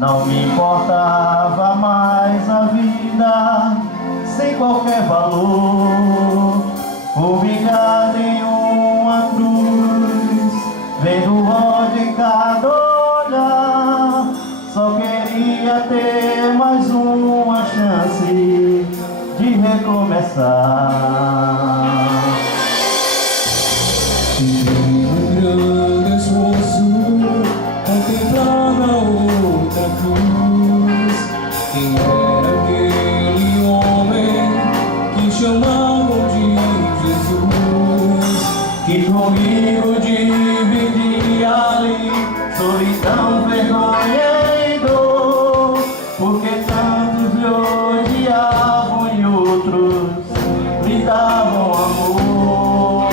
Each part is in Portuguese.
Não me importava mais a vida sem qualquer valor, humilhado em uma cruz, vendo ódio em cada olhar. Só queria ter mais uma chance de recomeçar. Um grande esforço, contemplando a outra cruz. Quem era aquele homem que chamavam de Jesus, Que comigo dividia ali solidão, vergonha e dor, porque tantos lhe odiavam e outros lhe davam amor.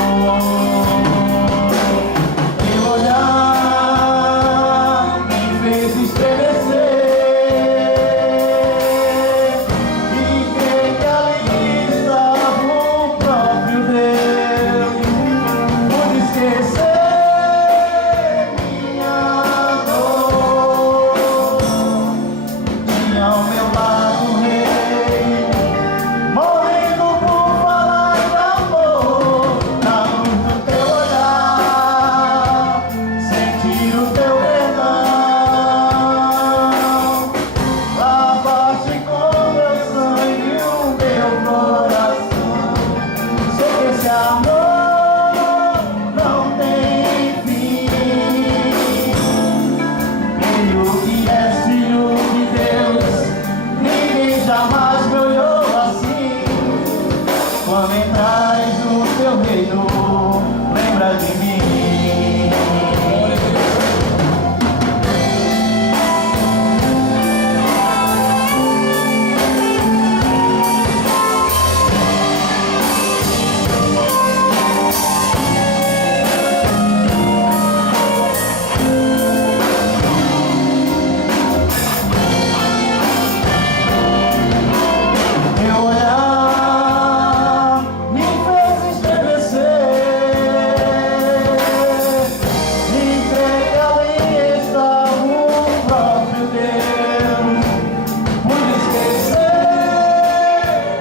Teu olhar me fez estremecer e crer que ali estava o próprio Deus. Pude esquecer minha dor. Tinha ao meu lado o rei, morrendo por falar de amor. Na luz do teu olhar, sentir o teu perdão. Lavaste com meu sangue o meu coração. Sei que esse amor não tem fim. Creio que és filho de Deus, ninguém jamais me olhou assim. Quando entrares no teu reino, lembra de mim. Teu olhar me fez estremecer e crer que ali estava o próprio Deus. Pude esquecer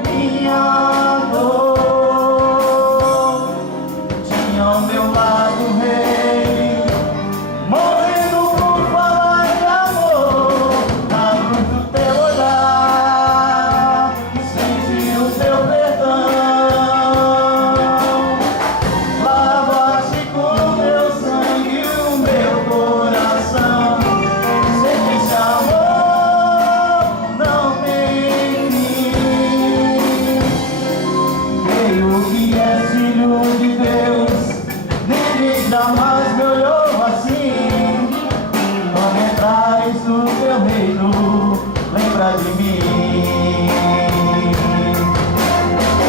minha dor. Tinha ao meu lado o rei, morrendo por falar de amor. Na luz do teu olhar, senti o teu perdão. Lavaste com meu sangue o meu coração. Sei que esse amor não tem fim. Creio que és filho de Deus, ninguém jamais me olhou assim. Quando entrares no teu reino, lembra de mim.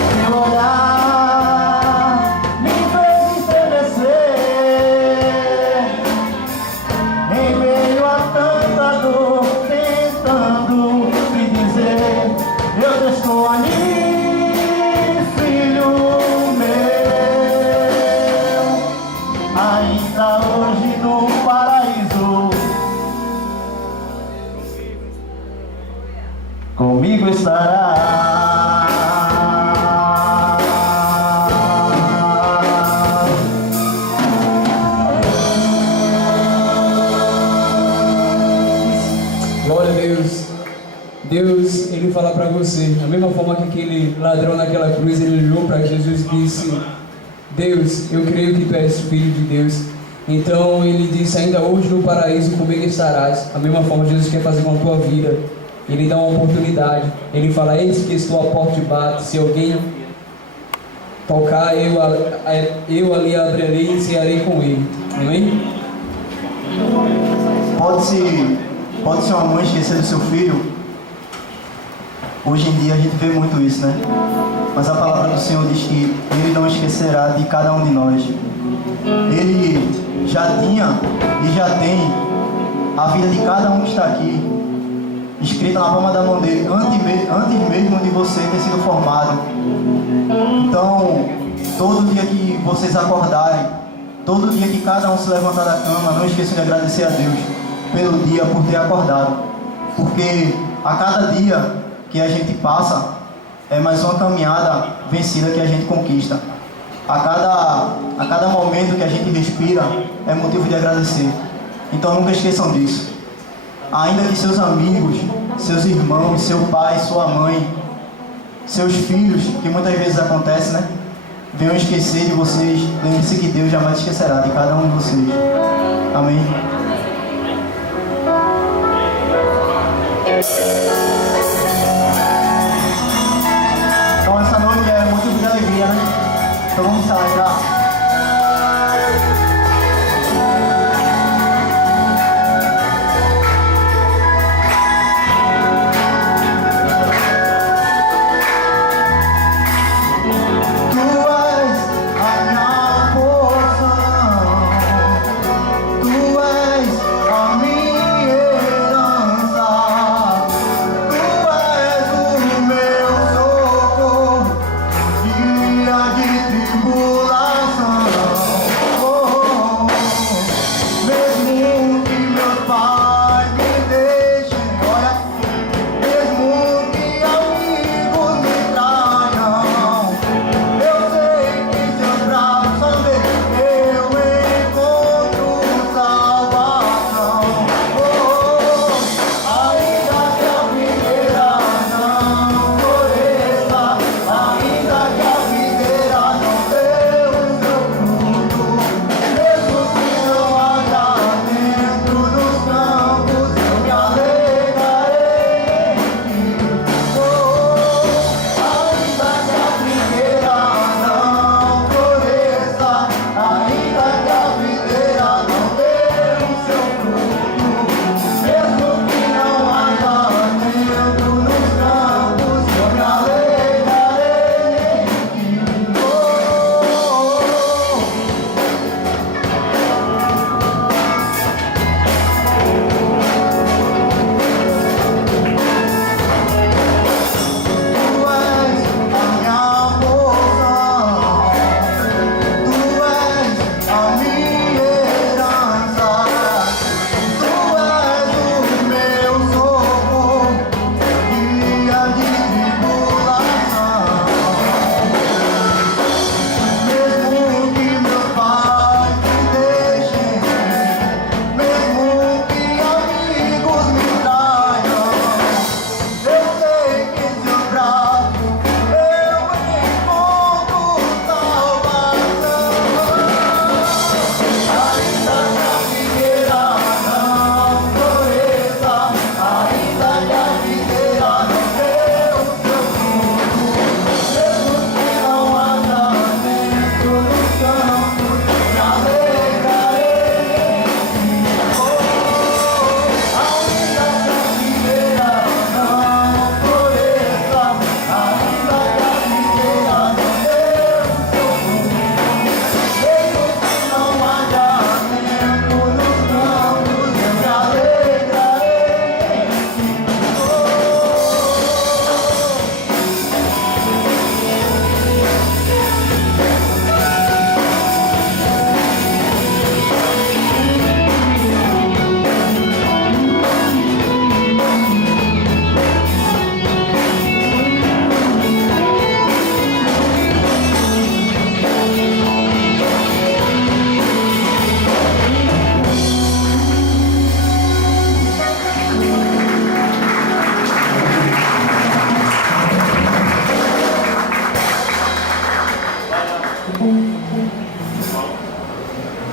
Teu olhar me fez estremecer em meio a tanta dor, tentando me dizer: eu te escolhi, filho meu. Ainda hoje no paraíso, comigo estará. glória a Deus. Deus, Ele fala para você, da mesma forma que aquele ladrão naquela cruz, ele olhou para Jesus e disse: Deus, eu creio que Tu és Filho de Deus. Então Ele disse: ainda hoje no paraíso comigo estarás. Da mesma forma Jesus quer fazer com a tua vida. Ele dá uma oportunidade. Ele fala: eis que estou à porta e bato. Se alguém tocar, eu ali abrirei e cearei com ele. Amém? Pode ser uma mãe esquecer do seu filho. Hoje em dia a gente vê muito isso, né? Mas a palavra do Senhor diz que Ele não esquecerá de cada um de nós. Ele já tinha e já tem a vida de cada um que está aqui escrita na palma da mão dele, antes mesmo de você ter sido formado. Então, todo dia que vocês acordarem, todo dia que cada um se levantar da cama, não esqueçam de agradecer a Deus pelo dia, por ter acordado. porque a cada dia que a gente passa é mais uma caminhada vencida que a gente conquista. A cada momento que a gente respira é motivo de agradecer. Então nunca esqueçam disso. Ainda que seus amigos, seus irmãos, seu pai, sua mãe, seus filhos, que muitas vezes acontece, né? Venham esquecer de vocês, lembre-se que Deus jamais esquecerá de cada um de vocês. Amém. Então essa noite é motivo de alegria, né? Então vamos celebrar.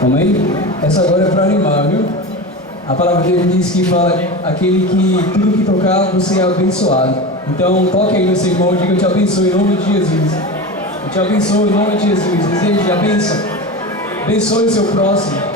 Amém? Essa agora é para animar, viu? A palavra dele diz que fala aquele que tudo que tocar você é abençoado. Então toque aí no seu irmão e diga: eu te abençoo em nome de Jesus. Eu te abençoo em nome de Jesus. Deseje a bênção. Abençoe o seu próximo.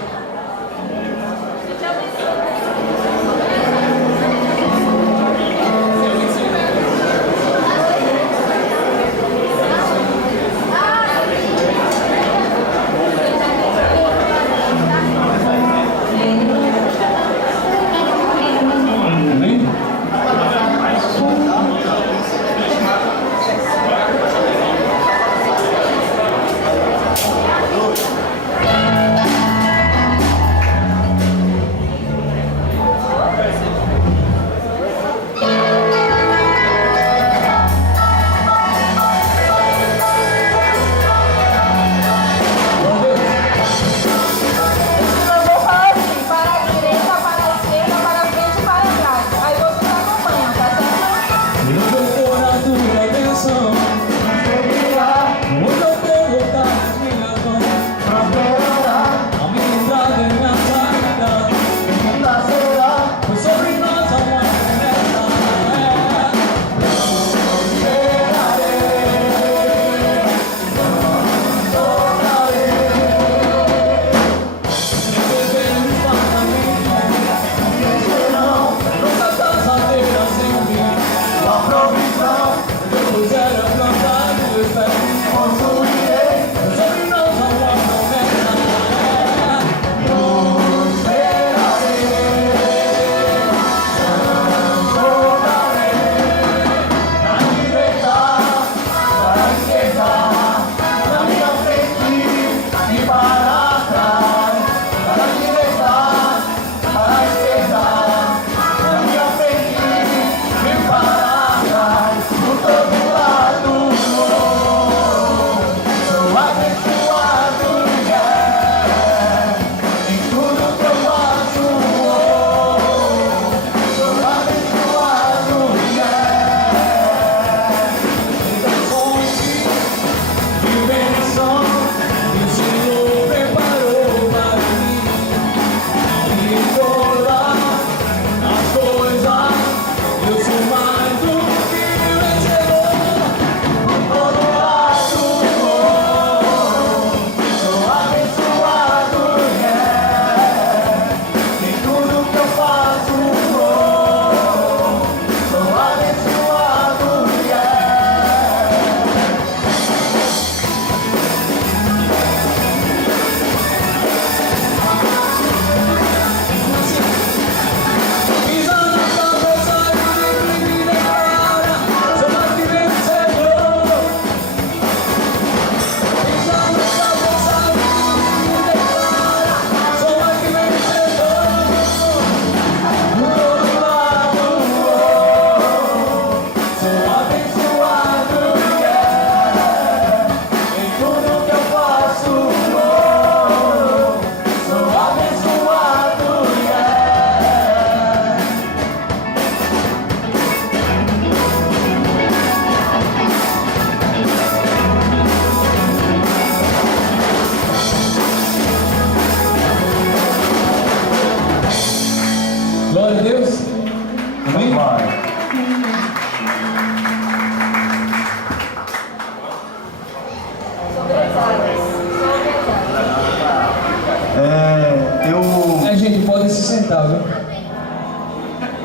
Gente, pode se sentar, viu?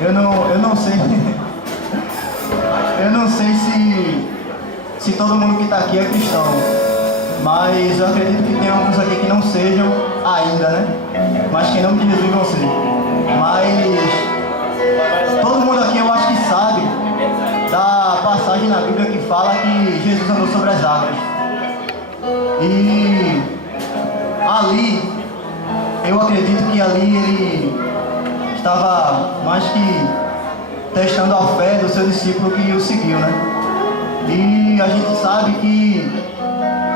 Eu não sei. Eu não sei se todo mundo que está aqui é cristão, mas eu acredito que tem alguns aqui que não sejam ainda, né? Mas que em nome de Jesus vão ser. Mas todo mundo aqui eu acho que sabe da passagem na Bíblia que fala que Jesus andou sobre as águas. E ali, eu acredito que ali ele estava mais que testando a fé do seu discípulo que o seguiu, né? E a gente sabe que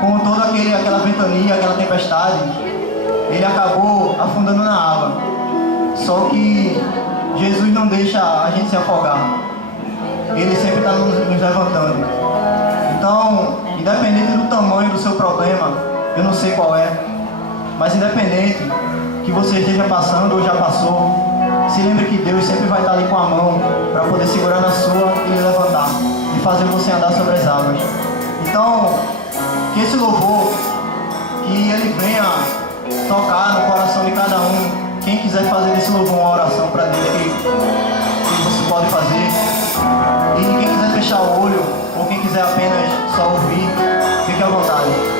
com toda aquela ventania, aquela tempestade, ele acabou afundando na água. Só que Jesus não deixa a gente se afogar. Ele sempre está nos levantando. Então, independente do tamanho do seu problema, eu não sei qual é, mas independente que você esteja passando ou já passou, se lembre que Deus sempre vai estar ali com a mão para poder segurar na sua e lhe levantar e fazer você andar sobre as águas. Então, que esse louvor, que ele venha tocar no coração de cada um. Quem quiser fazer desse louvor uma oração para Deus, que você pode fazer. E quem quiser fechar o olho, ou quem quiser apenas só ouvir, fique à vontade.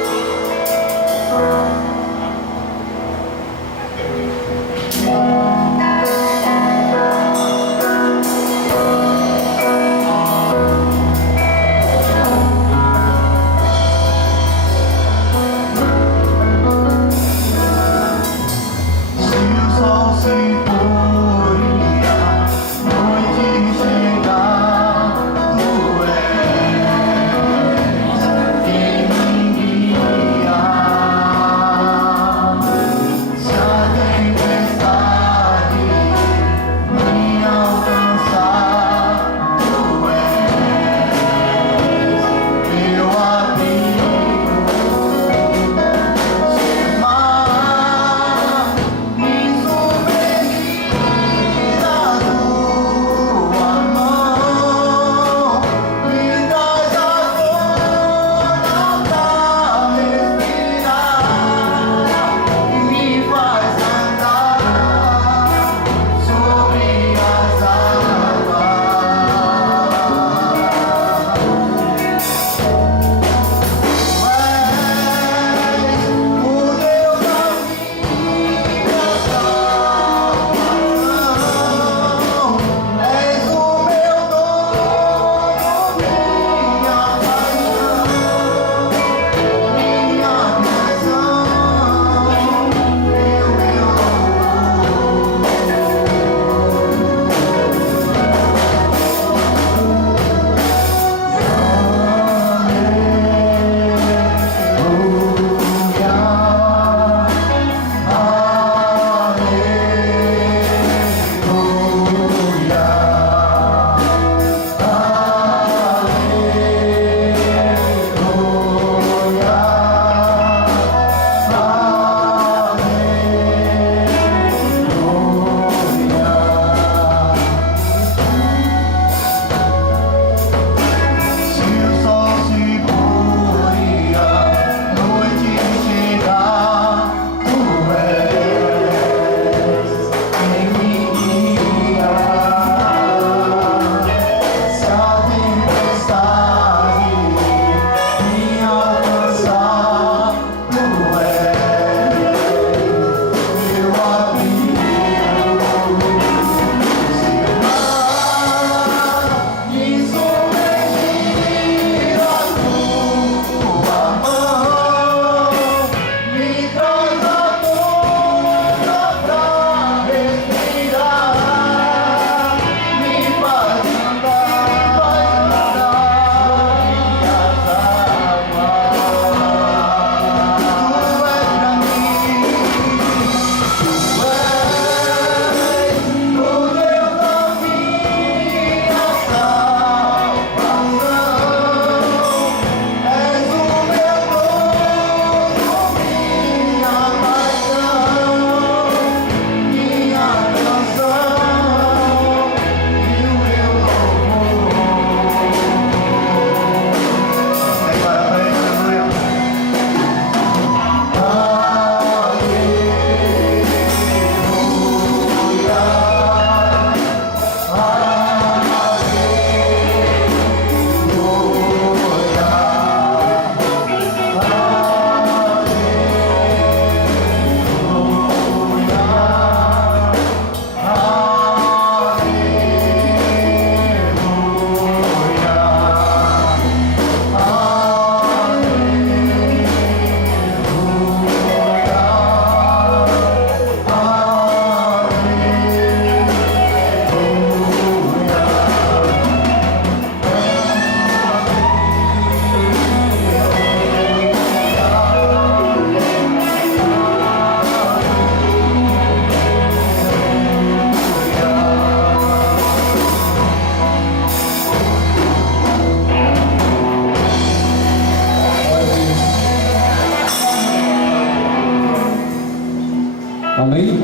Amém?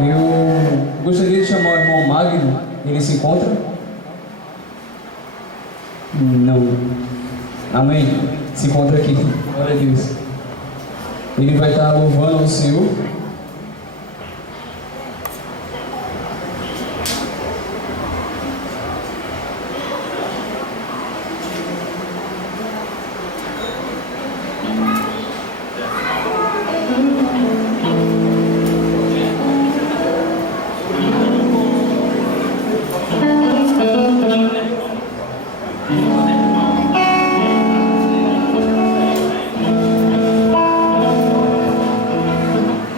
Eu gostaria de chamar o irmão Magno. Ele se encontra? Não. Amém? Se encontra aqui. Glória a Deus. Ele vai estar louvando ao Senhor.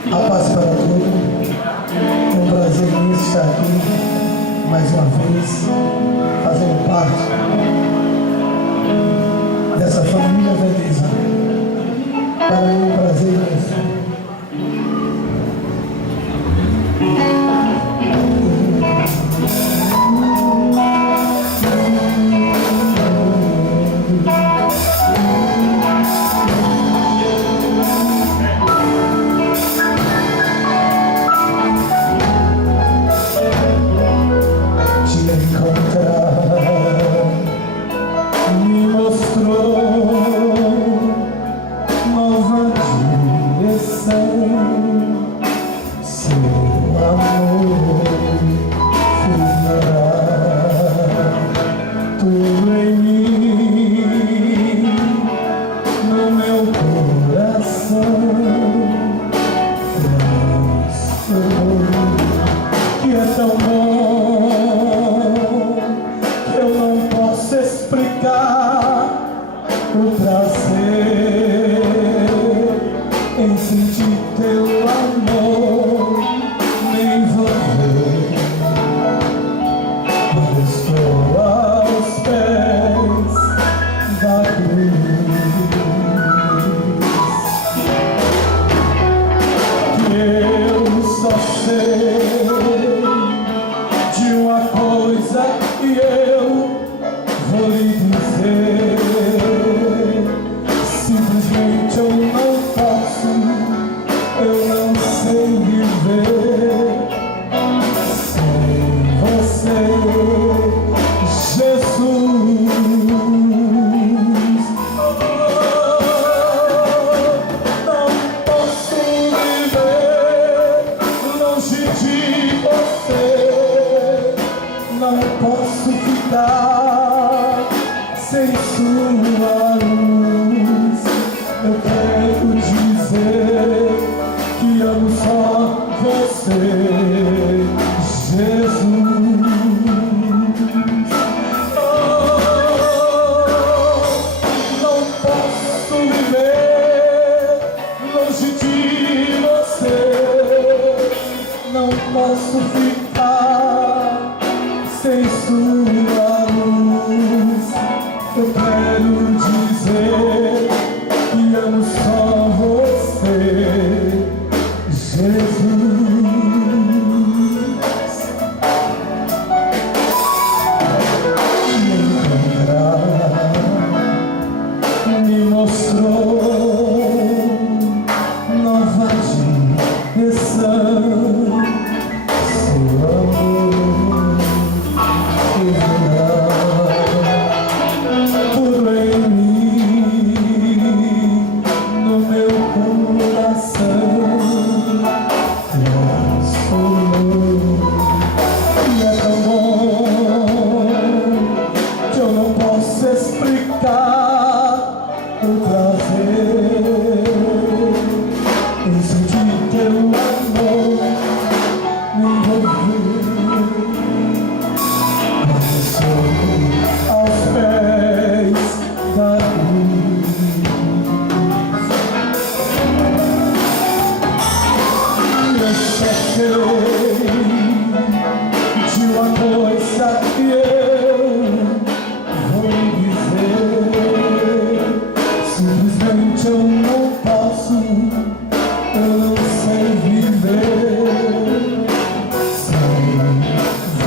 A paz para todos. É um prazer imenso estar aqui mais uma vez, fazendo parte dessa família Veneza. Para mim é um prazer imenso. Te encontrar me mostrou nova direção. Seu amor fez morar tudo em mim, no meu coração. Que é tão bom que eu não posso explicar o prazer em sentir teu amor me envolver. Quando estou aos pés da cruz, que eu só sei de uma coisa que eu vou lhe dizer. Simplesmente eu não posso, eu não sei viver sem você, Jesus. Não posso viver longe de você, não posso ficar sem sua luz. Eu quero dizer que amo só você, Jesus. Não posso viver longe de você, não posso ficar sem sua luz. Eu quero dizer que amo só você, Jesus. Me encontrar me mostrou nova direção. Seu amor fez morar tudo em mim, no meu coração. Transformou. E é tão bom que eu não posso explicar o prazer em sentir teu amor me envolver. Quando estou aos pés da cruz, eu só sei de uma coisa que eu vou dizer. Simplesmente eu não posso, eu não sei viver sem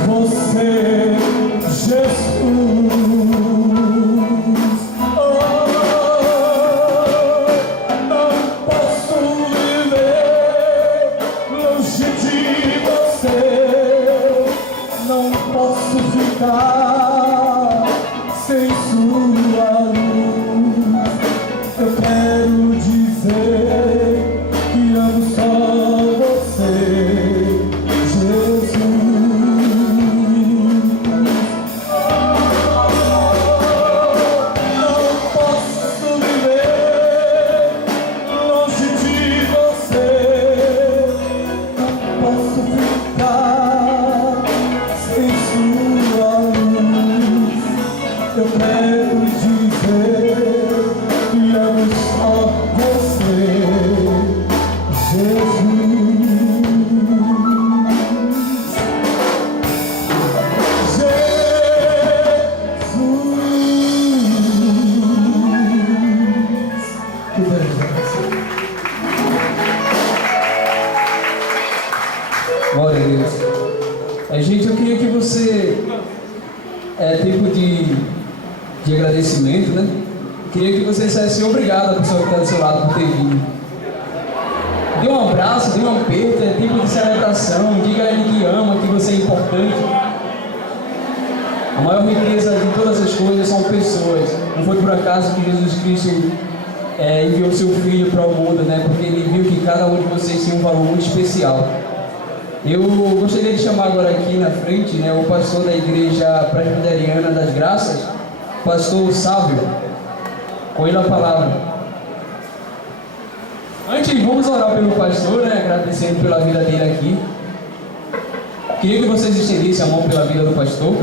você, Jesus. Não posso viver Longe de você, não posso ficar sem sua luz. Eu quero dizer que amo só você, Jesus. Não posso viver longe de você, não posso ficar sem sua luz. Eu quero dizer que amo só você, Jesus. Que beleza. Glória a Deus. Gente, eu queria que você, tempo de agradecimento, né? Eu queria que você dissesse obrigado à pessoa que está do seu lado por ter vindo. Dê um abraço, dê um aperto, é tempo de celebração, diga a ele que ama, que você é importante. A maior riqueza de todas as coisas são pessoas. Não foi por acaso que Jesus Cristo enviou seu Filho para o mundo, né? Porque ele viu que cada um de vocês tinha um valor muito especial. Eu gostaria de chamar agora aqui na frente, né, o pastor da Igreja Presbiteriana das Graças, pastor Sávio, com ele a palavra. Antes, vamos orar pelo pastor, né, agradecendo pela vida dele aqui. Queria que vocês estendessem a mão pela vida do pastor.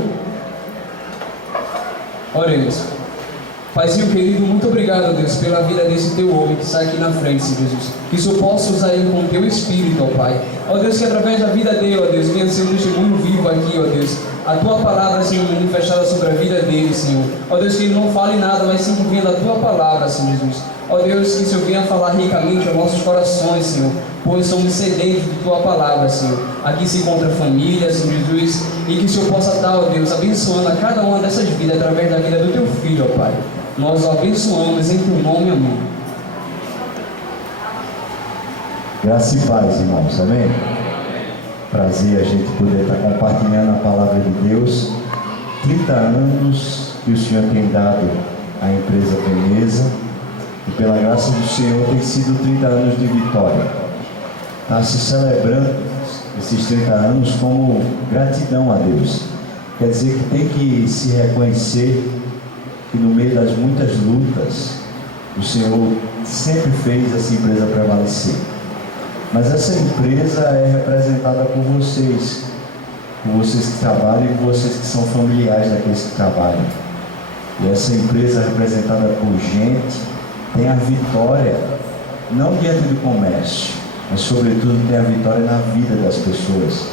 Oremos. Paizinho querido, muito obrigado, Deus, pela vida desse teu homem que está aqui na frente, Senhor Jesus. Que o Senhor possa usar ele com o teu Espírito, ó Pai. Ó Deus, que através da vida dele, ó Deus, venha ser um testemunho vivo aqui, ó Deus. A tua palavra, Senhor, manifestada sobre a vida dele, Senhor. Ó Deus, que ele não fale nada, mas sim que venha da tua palavra, Senhor Jesus. Ó Deus, que o Senhor venha falar ricamente aos nossos corações, Senhor, pois somos sedentos de tua palavra, Senhor. Aqui se encontra a família, Senhor Jesus, e que o Senhor possa estar, ó Deus, abençoando a cada uma dessas vidas através da vida do teu Filho, ó Pai. Nós o abençoamos em teu nome, amém. Graça e paz, irmãos, amém? Prazer a gente poder estar compartilhando a palavra de Deus. 30 anos que o Senhor tem dado à empresa Veneza, e pela graça do Senhor tem sido 30 anos de vitória. Está se celebrando esses 30 anos como gratidão a Deus. Quer dizer que tem que se reconhecer que no meio das muitas lutas, o Senhor sempre fez essa empresa prevalecer. Mas essa empresa é representada por vocês que trabalham e por vocês que são familiares daqueles que trabalham. E essa empresa representada por gente tem a vitória, não diante do comércio, mas sobretudo tem a vitória na vida das pessoas.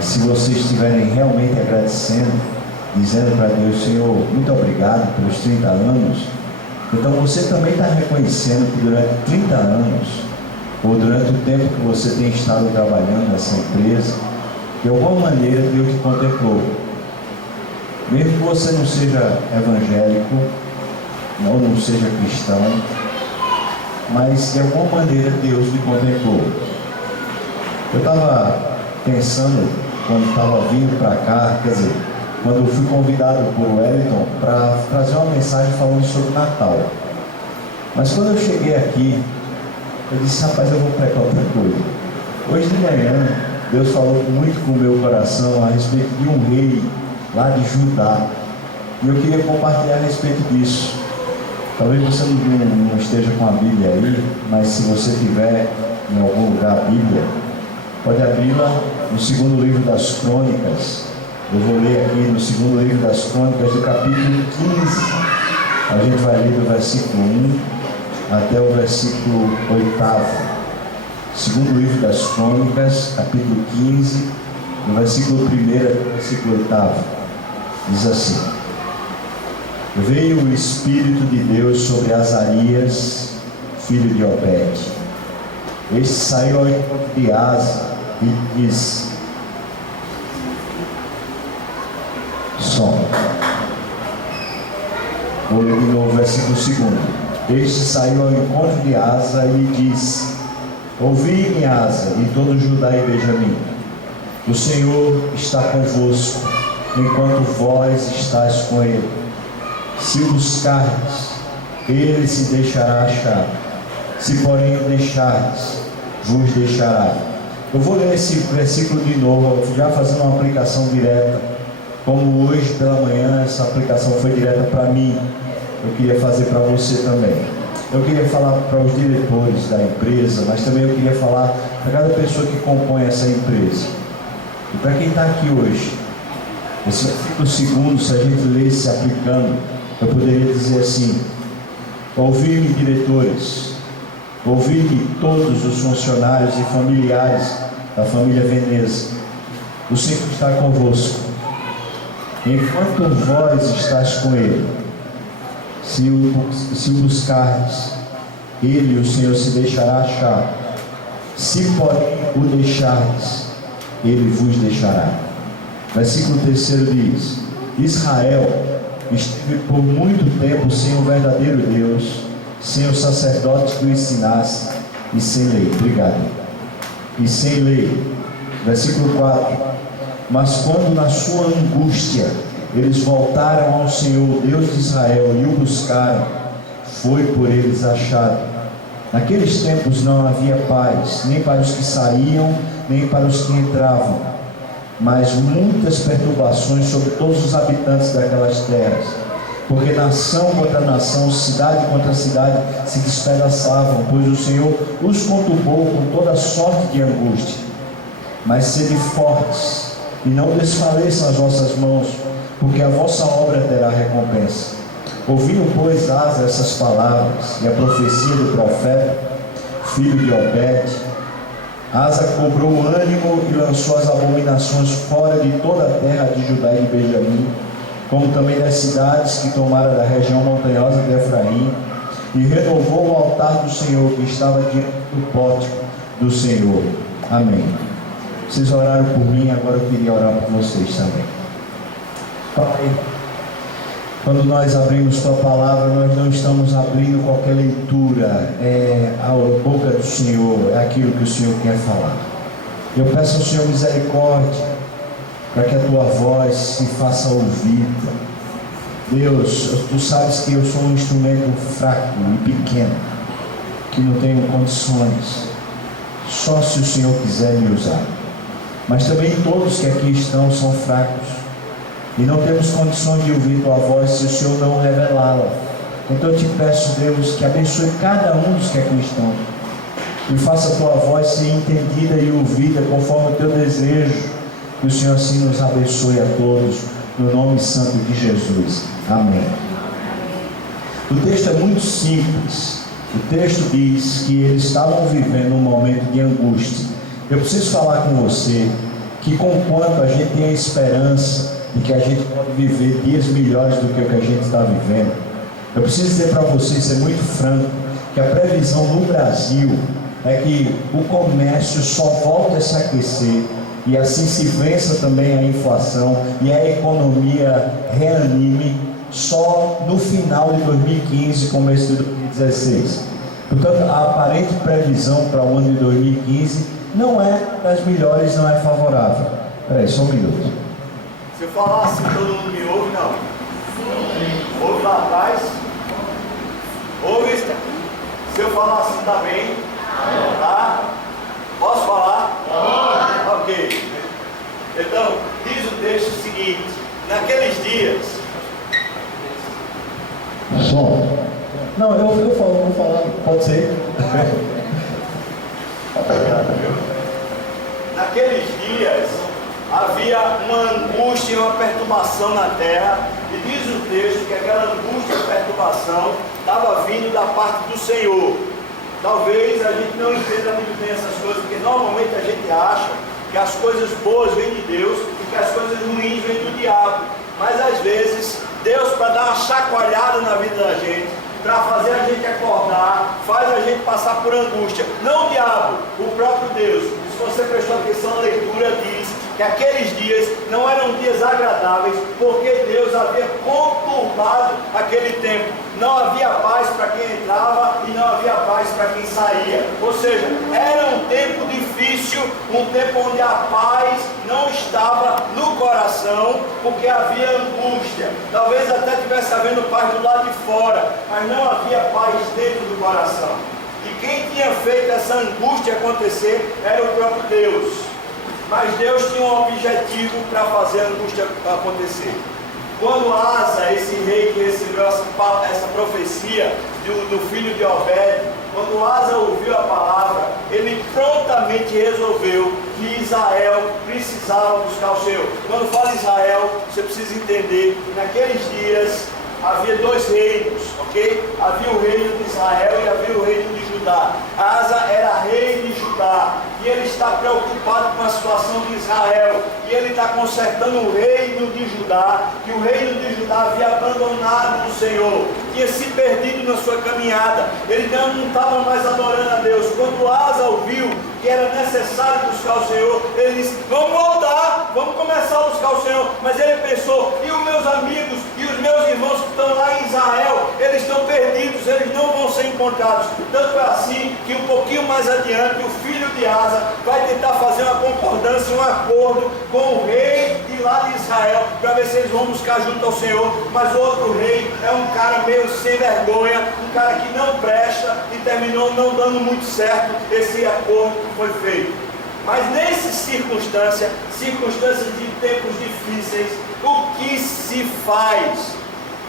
Se vocês estiverem realmente agradecendo, dizendo para Deus, Senhor, muito obrigado pelos 30 anos, então você também está reconhecendo que durante 30 anos, ou durante o tempo que você tem estado trabalhando nessa empresa, de alguma maneira Deus te contemplou. Mesmo que você não seja evangélico, ou não seja cristão, mas de alguma maneira Deus te contemplou. Eu estava pensando, quando estava vindo para cá, quer dizer, quando eu fui convidado por Wellington para trazer uma mensagem falando sobre Natal. Mas quando eu cheguei aqui, eu disse, rapaz, eu vou pregar outra coisa. Hoje de manhã, Deus falou muito com o meu coração a respeito de um rei lá de Judá. E eu queria compartilhar a respeito disso. Talvez você não esteja com a Bíblia aí, mas se você tiver em algum lugar a Bíblia, pode abri-la no segundo livro das Crônicas. Eu vou ler aqui no segundo livro das Crônicas, do capítulo 15. A gente vai ler do versículo 1 até o versículo 8. Segundo livro das Crônicas, capítulo 15, do versículo 1 até o versículo 8. Diz assim: Veio o Espírito de Deus sobre Azarias, filho de Obed. Este saiu ao encontro de Asa e disse: Vou ler de novo o versículo 2. Este saiu ao encontro de Asa e lhe disse: Ouvi-me, Asa, e todo Judá e Benjamim. O Senhor está convosco, enquanto vós estáis com ele. Se o buscardes, ele se deixará achar. Se porém o deixardes, vos deixará. Eu vou ler esse versículo de novo, já fazendo uma aplicação direta. Como hoje pela manhã essa aplicação foi direta para mim, eu queria fazer para você também. Eu queria falar para os diretores da empresa, mas também eu queria falar para cada pessoa que compõe essa empresa. E para quem está aqui hoje, esse versículo segundo, se a gente lesse aplicando, eu poderia dizer assim: ouvi-me, diretores, ouvi-me todos os funcionários e familiares da família Veneza. O Senhor está convosco, enquanto vós estáis com ele. Se o buscardes, ele, o Senhor, se deixará achar. Se porém o deixardes, ele vos deixará. Versículo 3 diz: Israel esteve por muito tempo sem o verdadeiro Deus, sem os sacerdotes que o ensinasse, e sem lei. Obrigado. E sem lei. Versículo 4: Mas quando na sua angústia eles voltaram ao Senhor, Deus de Israel, e o buscaram, foi por eles achado. Naqueles tempos não havia paz, nem para os que saíam, nem para os que entravam, mas muitas perturbações sobre todos os habitantes daquelas terras, porque nação contra nação, cidade contra cidade se despedaçavam, pois o Senhor os conturbou com toda sorte de angústia. Mas sede fortes, e não desfaleçam as vossas mãos, porque a vossa obra terá recompensa. Ouvindo, pois, Asa essas palavras e a profecia do profeta, filho de Obed, Asa cobrou ânimo e lançou as abominações fora de toda a terra de Judá e de Benjamim, como também das cidades que tomara da região montanhosa de Efraim, e renovou o altar do Senhor que estava diante do pórtico do Senhor. Amém. Vocês oraram por mim, agora eu queria orar por vocês também. Pai, quando nós abrimos Tua Palavra, nós não estamos abrindo qualquer leitura, a boca do Senhor, é aquilo que o Senhor quer falar. Eu peço ao Senhor misericórdia, para que a Tua voz se faça ouvida. Deus, Tu sabes que eu sou um instrumento fraco e pequeno, que não tenho condições, só se o Senhor quiser me usar. Mas também todos que aqui estão são fracos, e não temos condições de ouvir Tua voz se o Senhor não revelá-la. Então eu te peço, Deus, que abençoe cada um dos que aqui estão, e faça a Tua voz ser entendida e ouvida conforme o Teu desejo. Que o Senhor assim nos abençoe a todos, no nome santo de Jesus. Amém. O texto é muito simples. O texto diz que eles estavam vivendo um momento de angústia. Eu preciso falar com você que, conquanto a gente tem a esperança de que a gente pode viver dias melhores do que o que a gente está vivendo, eu preciso dizer para você, ser muito franco, que a previsão no Brasil é que o comércio só volta a se aquecer, e assim se vença também a inflação e a economia reanime só no final de 2015, começo de 2016. Portanto, a aparente previsão para o ano de 2015 não é das melhores, não é favorável. Espera aí, só um minuto. Se eu falar assim, todo mundo me ouve, não? Sim. Ouve lá atrás? Ouve, Esther? Se eu falar assim, tá bem? Tá? Posso falar? Pode. Ok. Então, diz o texto o seguinte: naqueles dias. Som. Não, eu falo, vou falar. Pode ser? Naqueles dias havia uma angústia e uma perturbação na terra, e diz o texto que aquela angústia e perturbação estava vindo da parte do Senhor. Talvez a gente não entenda muito bem essas coisas, porque normalmente a gente acha que as coisas boas vêm de Deus e que as coisas ruins vêm do diabo. Mas às vezes, Deus, para dar uma chacoalhada na vida da gente, para fazer a gente acordar, faz a gente passar por angústia. Não o diabo, o próprio Deus. Se você prestou atenção, a leitura diz que aqueles dias não eram dias agradáveis, porque Deus havia conturbado aquele tempo. Não havia paz para quem entrava e não havia paz para quem saía. Ou seja, era um tempo difícil, um tempo onde a paz não estava no coração, porque havia angústia. Talvez até estivesse havendo paz do lado de fora, mas não havia paz dentro do coração. E quem tinha feito essa angústia acontecer era o próprio Deus. Mas Deus tinha um objetivo para fazer a angústia acontecer. Quando Asa, esse rei que recebeu essa profecia do filho de Obed, quando Asa ouviu a palavra, ele prontamente resolveu que Israel precisava buscar o Senhor. Quando fala Israel, você precisa entender que naqueles dias havia dois reinos, ok? Havia o reino de Israel e havia o reino de Judá. Asa era rei de Judá e ele está preocupado com a situação de Israel, e ele está consertando o reino de Judá, que o reino de Judá havia abandonado o Senhor, tinha se perdido na sua caminhada, ele não estava mais adorando a Deus. Quando Asa ouviu que era necessário buscar o Senhor, ele disse: vamos voltar, vamos começar a buscar o Senhor. Mas ele pensou: e os meus amigos e os meus irmãos que estão lá em Israel, eles estão perdidos, eles não vão ser encontrados. Tanto é assim que um pouquinho mais adiante, o filho de Asa vai tentar fazer uma concordância, um acordo com o rei de lá de Israel, para ver se eles vão buscar junto ao Senhor. Mas o outro rei é um cara meio sem vergonha, um cara que não presta, e terminou não dando muito certo esse acordo que foi feito. Mas nessas circunstâncias de tempos difíceis, o que se faz?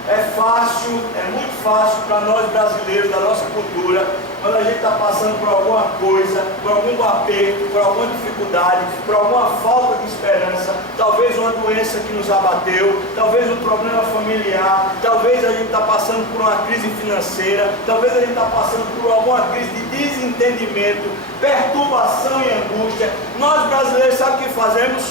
É fácil, é muito fácil para nós brasileiros da nossa cultura, quando a gente está passando por alguma coisa, por algum aperto, por alguma dificuldade, por alguma falta de esperança, talvez uma doença que nos abateu, talvez um problema familiar, talvez a gente está passando por uma crise financeira, talvez a gente está passando por alguma crise de desentendimento, perturbação e angústia. Nós brasileiros, sabe o que fazemos?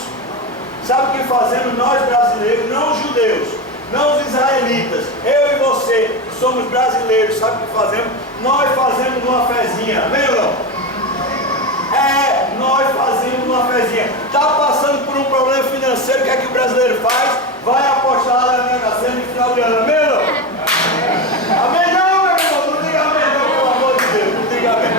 Sabe o que fazemos nós brasileiros, não os judeus, não os israelitas, eu e você, que somos brasileiros, sabe o que fazemos? Nós fazemos uma fezinha, amém ou não? Nós fazemos uma fezinha. Está passando por um problema financeiro, o que é que o brasileiro faz? Vai apostar lá na Mega Sena no final de ano, amém ou não? Amém não, meu irmão, não diga amém não, pelo amor de Deus, não diga amém.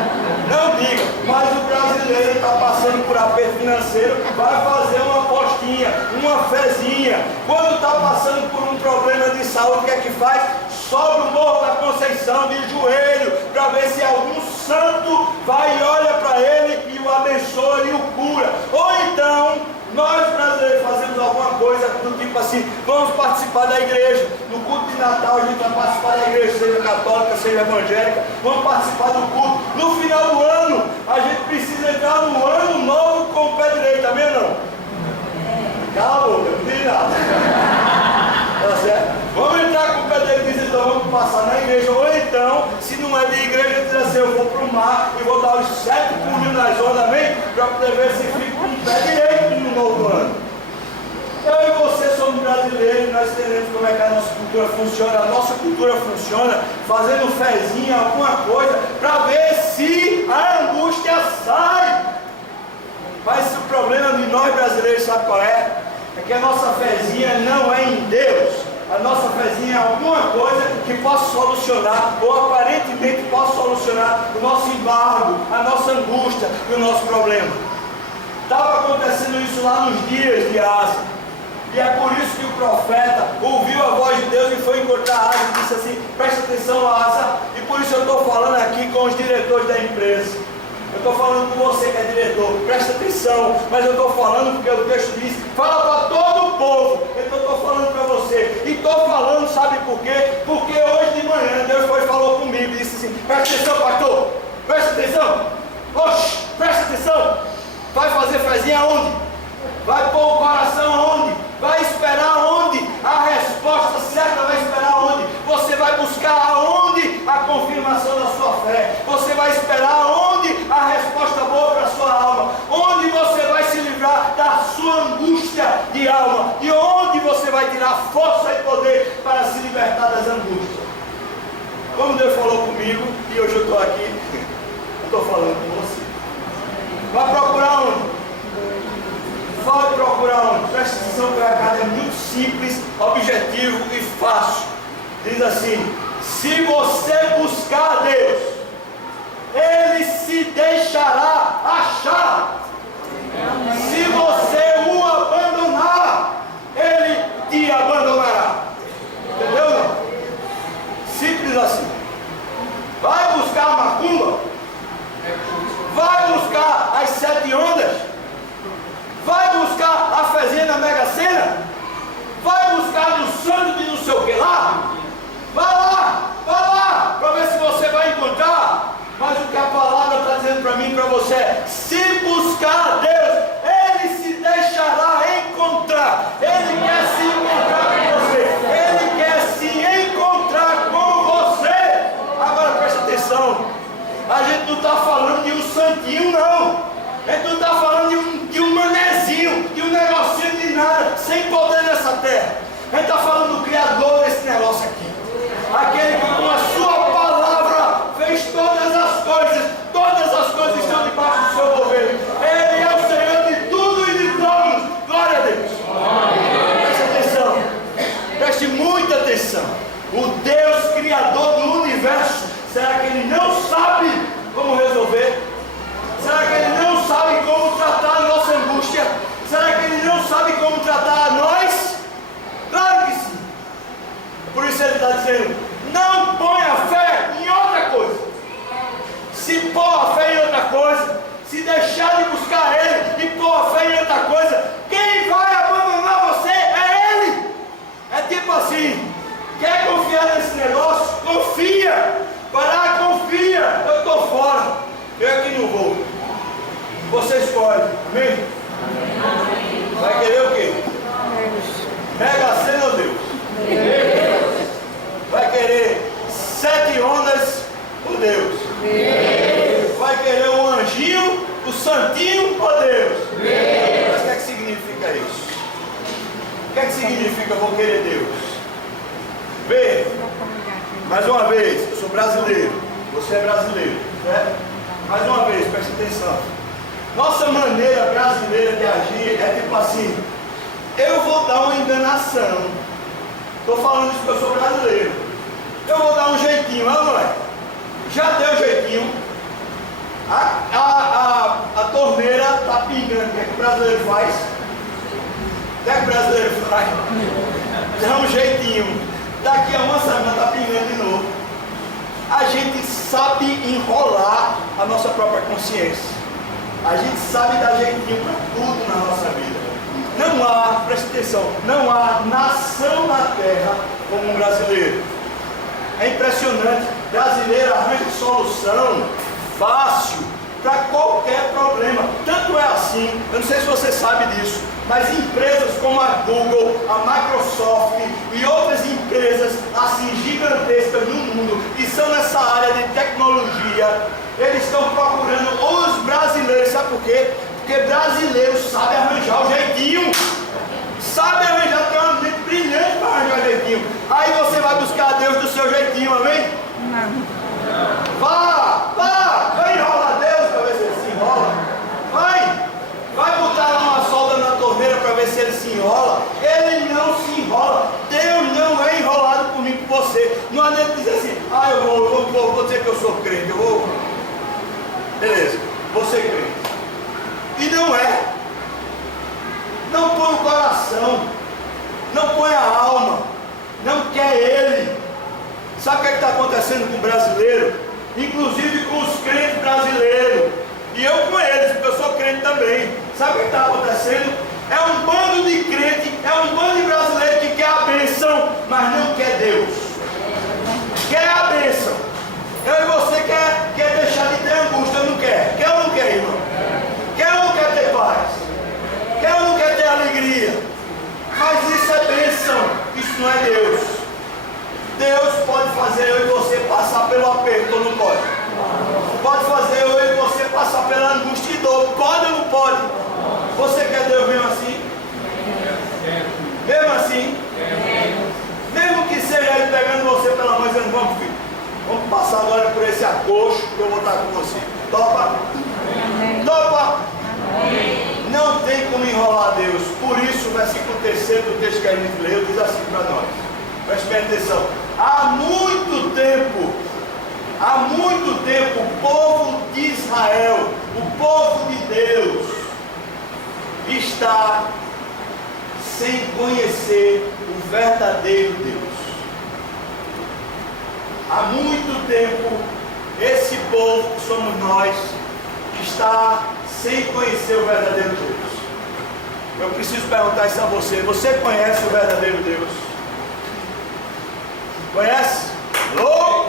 Não diga, mas o brasileiro está passando por aperto financeiro, vai fazer uma apostinha, uma fezinha. Quando está passando por um problema de saúde, o que é que faz? Sobe o Morro da Conceição de joelho, para ver se algum santo vai e olha para ele e o abençoa e o cura. Ou então, nós brasileiros fazemos alguma coisa do tipo assim: vamos participar da igreja, no culto de Natal a gente vai participar da igreja, seja católica, seja evangélica, vamos participar do culto. No final do ano, a gente precisa entrar no ano novo com o pé direito, amém ou não? Cala a boca, não diz nada. Tá certo? Vamos entrar com o pé direito e dizer: então vamos passar na igreja. Ou então, se não é de igreja, diz assim: eu vou para o mar e vou dar os 7 pulinhos nas ondas, amém? Para poder ver se fica com o pé direito no novo ano. Eu e você somos brasileiros e nós entendemos como é que a nossa cultura funciona. A nossa cultura funciona fazendo fezinha, alguma coisa, para ver se a angústia sai. Mas o problema de nós brasileiros, sabe qual é? É que a nossa fezinha não é em Deus. A nossa fezinha é alguma coisa que possa solucionar, ou aparentemente possa solucionar o nosso embargo, a nossa angústia e o nosso problema. Estava acontecendo isso lá nos dias de Asa. E é por isso que o profeta ouviu a voz de Deus e foi encontrar Asa e disse assim: presta atenção, Asa. E por isso eu estou falando aqui com os diretores da empresa. Eu estou falando com você que é diretor, presta atenção. Mas eu estou falando porque o texto diz: fala para todo o povo. Então eu estou falando para você. E estou falando, sabe por quê? Porque hoje de manhã Deus foi e falou comigo e disse assim: presta atenção, pastor, presta atenção. Oxe, presta atenção. Vai fazer fezinha aonde? Vai pôr o coração aonde? Vai esperar aonde? A resposta certa vai esperar aonde? Você vai buscar aonde a confirmação da sua fé? Você vai esperar aonde a resposta boa para a sua alma? Onde você vai se livrar da sua angústia de alma? E onde você vai tirar força e poder para se libertar das angústias? Como Deus falou comigo, e hoje eu estou aqui, eu estou falando com você. Vai procurar onde? Vai procurar simples, objetivo e fácil. Diz assim: se você buscar a Deus, Ele se deixará achar. Se você o abandonar, Ele te abandonará. Entendeu? Não? Simples assim. Vai buscar a macumba? Vai buscar as 7 ondas? Vai buscar a fezinha na Mega Sena? Vai buscar no santo de não sei o que lá? Vai lá, para ver se você vai encontrar. Mas o que a palavra está dizendo para mim e para você é: se buscar a Deus, Ele se deixará encontrar. Ele quer se encontrar com você. Ele quer se encontrar com você. Agora presta atenção. A gente não está falando de um santinho, não. A gente não está falando de um manezinho, de um negocinho de nada, sem poder nessa terra. A gente está falando do Criador desse negócio aqui. Aquele que com a sua palavra fez todas as coisas estão debaixo do seu governo. Ele é o Senhor de tudo e de todos. Glória a Deus. Preste atenção. Preste muita atenção. O Deus Criador do universo, será que Ele não sabe como resolver? Será que Ele não sabe como tratar a nossa angústia? Será que Ele não sabe como tratar a nós? Claro que sim. Por isso Ele está dizendo: não ponha fé em outra coisa. Se pôr a fé em outra coisa, se deixar de buscar Ele e pôr a fé em outra coisa, quem vai abandonar você é Ele. É tipo assim: quer confiar nesse negócio? Confia. Confia. Eu estou fora. Eu é que não vou. Você escolhe. Amém? Vai querer o quê? Mega Sena ou Deus? Vai querer 7 ondas ou Deus? Vai querer um anjinho, o santinho ou Deus? Mas o que é que significa isso? O que é que significa eu vou querer Deus? Vê, mais uma vez, eu sou brasileiro, você é brasileiro, certo? Mais uma vez, preste atenção. Nossa maneira brasileira de agir é tipo assim: eu vou dar uma enganação. Estou falando isso porque eu sou brasileiro. Eu vou dar um jeitinho, não é? Já deu jeitinho. A torneira está pingando. O que é que o brasileiro faz? O que é que o brasileiro faz? Dá um jeitinho. Daqui a uma semana está pingando de novo. A gente sabe enrolar a nossa própria consciência. A gente sabe dar jeitinho para tudo na nossa vida. Não há, preste atenção, não há nação na terra como um brasileiro. É impressionante. Brasileiro arranja solução fácil para qualquer problema. Tanto é assim, eu não sei se você sabe disso, mas empresas como a Google, a Microsoft e outras empresas assim gigantescas no mundo que são nessa área de tecnologia, eles estão procurando os brasileiros. Sabe por quê? Porque brasileiro sabe arranjar o jeitinho. Sabe arranjar, tem uma mente brilhante para arranjar o jeitinho. Aí você vai buscar a Deus do seu jeitinho, amém? Não. Vai enrolar Deus para ver se ele se enrola. Vai botar lá uma solda na torneira para ver se ele se enrola. Ele não se enrola. Deus não é enrolado por mim, por você. Não adianta dizer assim: eu vou dizer que eu sou crente. Beleza, vou ser crente. E não é. Não põe o coração, não põe a alma, não quer Ele. Sabe o que está acontecendo com o brasileiro? Inclusive com os crentes brasileiros. E eu com eles, porque eu sou crente também. Sabe o que está acontecendo? É um bando de crente, é um bando de brasileiro que quer a bênção, mas não quer Deus. Quer a bênção. Eu e você quer deixar de ter angústia, não quer? Quer ou não quer, irmão? Quer ou não quer ter paz? Quer ou não quer ter alegria? Mas isso é bênção, isso não é Deus. Deus pode fazer eu e você passar pelo aperto, ou não pode? Pode fazer eu e você passar pela angústia e dor, pode ou não pode? Você quer Deus mesmo assim? Mesmo assim? Mesmo que seja Ele pegando você pela mão e dizendo: vamos, filho, vamos passar agora por esse acocho que eu vou estar com você. Topa? Topa? Não tem como enrolar Deus. Por isso, versículo 3 do texto que a gente leu, diz assim para nós. Preste bem atenção. Há muito tempo, o povo de Israel, o povo de Deus, está sem conhecer o verdadeiro Deus. Há muito tempo, esse povo que somos nós, está sem conhecer o verdadeiro Deus. Eu preciso perguntar isso a você. Você conhece o verdadeiro Deus? Conhece? Alô?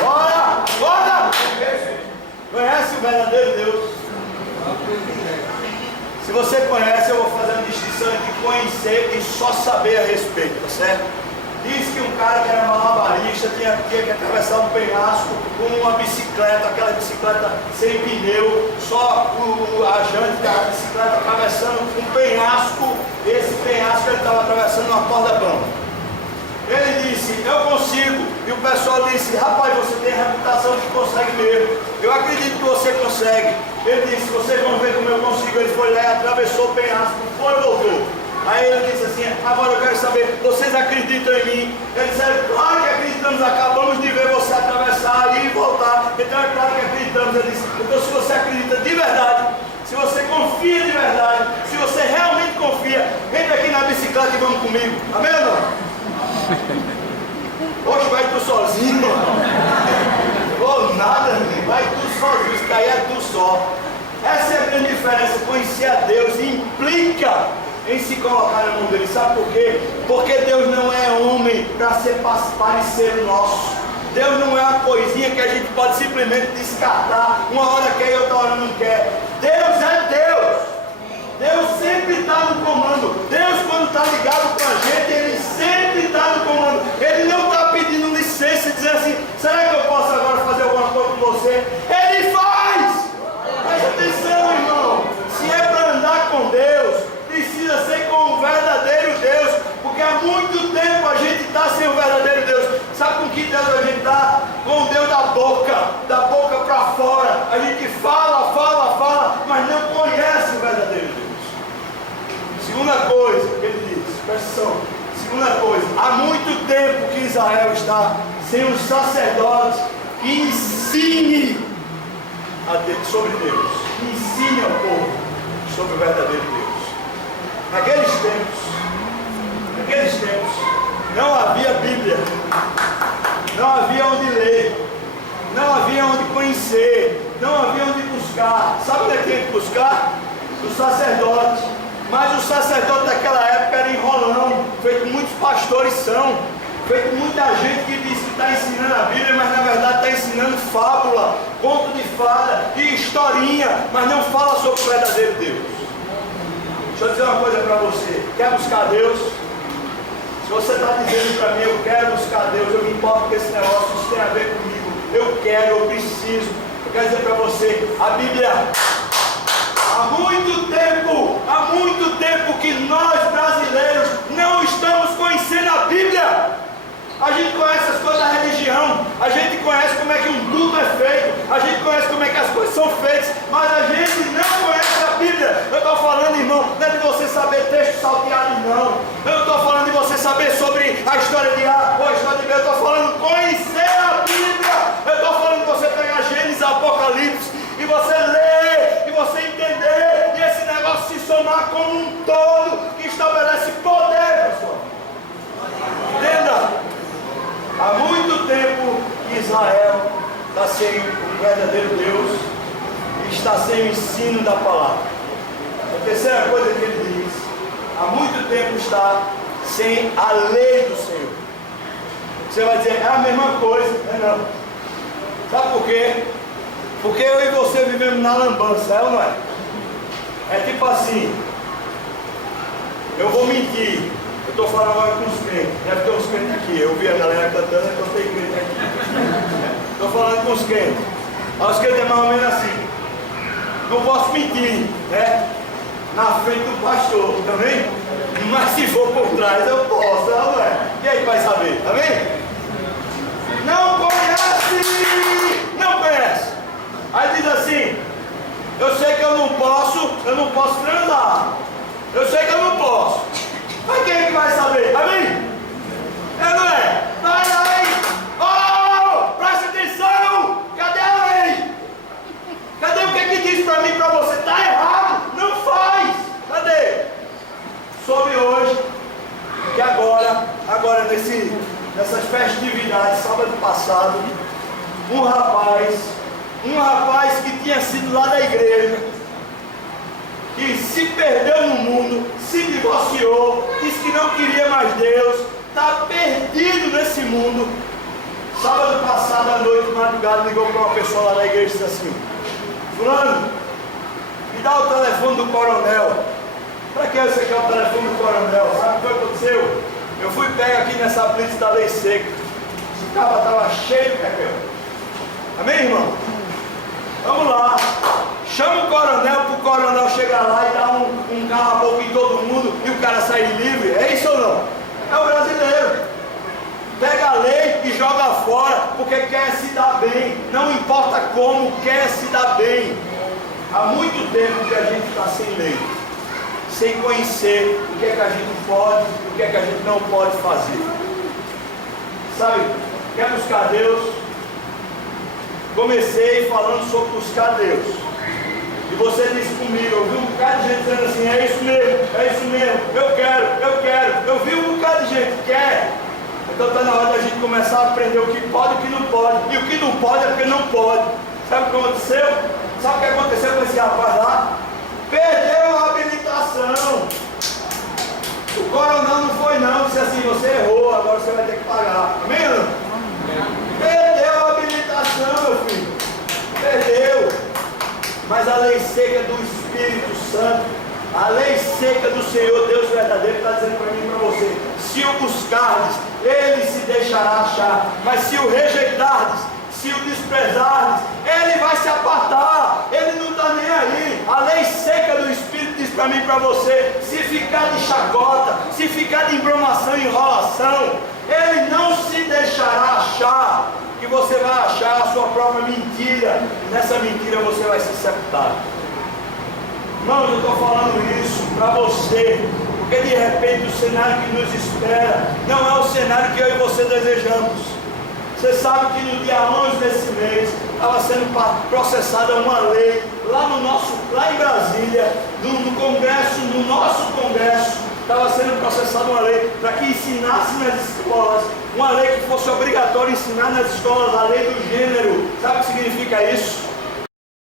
Bora! Bora! Conhece o verdadeiro Deus? Se você conhece, eu vou fazer uma distinção entre conhecer e só saber a respeito, tá certo? Diz que um cara que era malabarista tinha que atravessar um penhasco com uma bicicleta, aquela bicicleta sem pneu, só a jante da bicicleta atravessando um penhasco. Esse penhasco ele estava atravessando uma corda bamba. Ele disse, eu consigo. E o pessoal disse, rapaz, você tem a reputação de que consegue mesmo. Eu acredito que você consegue. Ele disse, vocês vão ver como eu consigo. Ele foi lá e atravessou o penhasco, foi e voltou. Aí ele disse assim, agora eu quero saber, vocês acreditam em mim? Eles disseram, claro que acreditamos, acabamos de ver você atravessar e voltar. Então é claro que acreditamos. Ele disse, então se você acredita de verdade, se você confia de verdade, se você realmente confia, entra aqui na bicicleta e vamos comigo. Amém ou não? Oxe, vai tu sozinho. Ou nada, vai tu sozinho, se cair é tu só. Essa é a grande diferença. Conhecer a Deus implica em se colocar na mão dele. Sabe por quê? Porque Deus não é homem para ser parceiro nosso. Deus não é uma coisinha que a gente pode simplesmente descartar. Uma hora quer e outra hora não quer. Deus é Deus. Deus sempre está no comando. Deus, quando está ligado com a gente, Ele sempre está no comando. Ele não está pedindo licença, dizendo assim, será que eu posso agora fazer alguma coisa com você? Ele faz! Presta atenção, irmão. Se é para andar com Deus, precisa ser com o verdadeiro Deus. Porque há muito tempo a gente está sem o verdadeiro Deus. Sabe com que Deus a gente está? Com o Deus da boca para fora. A gente fala, mas não conhece o verdadeiro Deus. Segunda coisa que ele diz, presta atenção. Segunda coisa, há muito tempo que Israel está sem um sacerdote que ensine a Deus, sobre Deus. Que ensine ao povo sobre o verdadeiro Deus. Naqueles tempos, não havia Bíblia, não havia onde ler, não havia onde conhecer, não havia onde buscar. Sabe onde é que tem que buscar? O sacerdote. Mas o sacerdote daquela época era enrolão, feito muitos pastores são, feito muita gente que diz que está ensinando a Bíblia, mas na verdade está ensinando fábula, conto de fada e historinha, mas não fala sobre o verdadeiro Deus. Deixa eu dizer uma coisa para você, quer buscar Deus? Se você está dizendo para mim, eu quero buscar Deus, eu me importo com esse negócio, isso tem a ver comigo, eu quero, eu preciso, eu quero dizer para você, a Bíblia... Há muito tempo que nós brasileiros não estamos conhecendo a Bíblia. A gente conhece as coisas da religião, a gente conhece como é que um culto é feito, a gente conhece como é que as coisas são feitas, mas a gente não conhece a Bíblia. Eu estou falando, irmão, não é de você saber textos salteados, não. Eu não estou falando de você saber sobre a história de A ou a história de B. Eu estou falando conhecer a Bíblia. Eu estou falando de você pegar Gênesis, Apocalipse e você ler, e você entender, e esse negócio se somar como um todo que estabelece poder, pessoal. Entenda? Há muito tempo que Israel está sem o verdadeiro Deus e está sem o ensino da palavra. A terceira coisa que ele diz, há muito tempo está sem a lei do Senhor. Você vai dizer, é a mesma coisa, não. Sabe por quê? Porque eu e você vivemos na lambança, é ou não é? É tipo assim, eu vou mentir, eu estou falando agora com os crentes, deve ter uns crentes aqui, eu vi a galera cantando, então tem crente aqui. Estou falando com os crentes, os crentes é mais ou menos assim, não posso mentir, né? Na frente do pastor, também? Mas se for por trás eu posso, não é? E aí vai saber, tá vendo? Não conhece. Aí diz assim, eu sei que eu não posso transar. Eu sei que eu não posso. nessas festividades, sábado passado, um rapaz que tinha sido lá da igreja, que se perdeu no mundo, se divorciou, disse que não queria mais Deus, está perdido nesse mundo. Sábado passado à noite, madrugada, ligou para uma pessoa lá da igreja e disse assim: fulano, me dá o telefone do coronel. Para que você quer o telefone do coronel? Sabe o que aconteceu? Eu fui pego aqui nessa blitz da lei seca. Esse cara estava cheio de pepeu. Amém, irmão? Vamos lá. Chama o coronel para o coronel chegar lá e dar um carro a pouco em todo mundo e o cara sair livre. É isso ou não? É o brasileiro. Pega a lei e joga fora porque quer se dar bem. Não importa como, quer se dar bem. Há muito tempo que a gente está sem lei, sem conhecer o que é que a gente pode e o que é que a gente não pode fazer. Sabe, quer buscar Deus? Comecei falando sobre buscar Deus. E você disse comigo, eu vi um bocado de gente dizendo assim: é isso mesmo, eu quero. Eu vi um bocado de gente, quer. Então está na hora da gente começar a aprender o que pode e o que não pode. E o que não pode é porque não pode. Sabe o que aconteceu? Sabe o que aconteceu com esse rapaz lá? Perdeu a habilitação. O coronel não foi não, disse assim: você errou, agora você vai ter que pagar. Amém? Perdeu a habilitação, meu filho. Perdeu. Mas a lei seca do Espírito Santo, a lei seca do Senhor Deus verdadeiro, está dizendo para mim e para você: se o buscardes, Ele se deixará achar. Mas se o rejeitardes, se o desprezardes, Ele vai se apartar. Ele não está nem aí. A lei seca do Espírito diz para mim e para você: se ficar de chacota, se ficar de embromação e enrolação, Ele não se deixará achar. Que você vai achar a sua própria mentira. E nessa mentira você vai ser sepultado. Irmãos, eu estou falando isso para você, porque de repente o cenário que nos espera não é o cenário que eu e você desejamos. Você sabe que no dia 11 desse mês estava sendo processada uma lei lá em Brasília, no Congresso, no nosso Congresso, estava sendo processada uma lei para que ensinasse nas escolas, uma lei que fosse obrigatória ensinar nas escolas a lei do gênero. Sabe o que significa isso?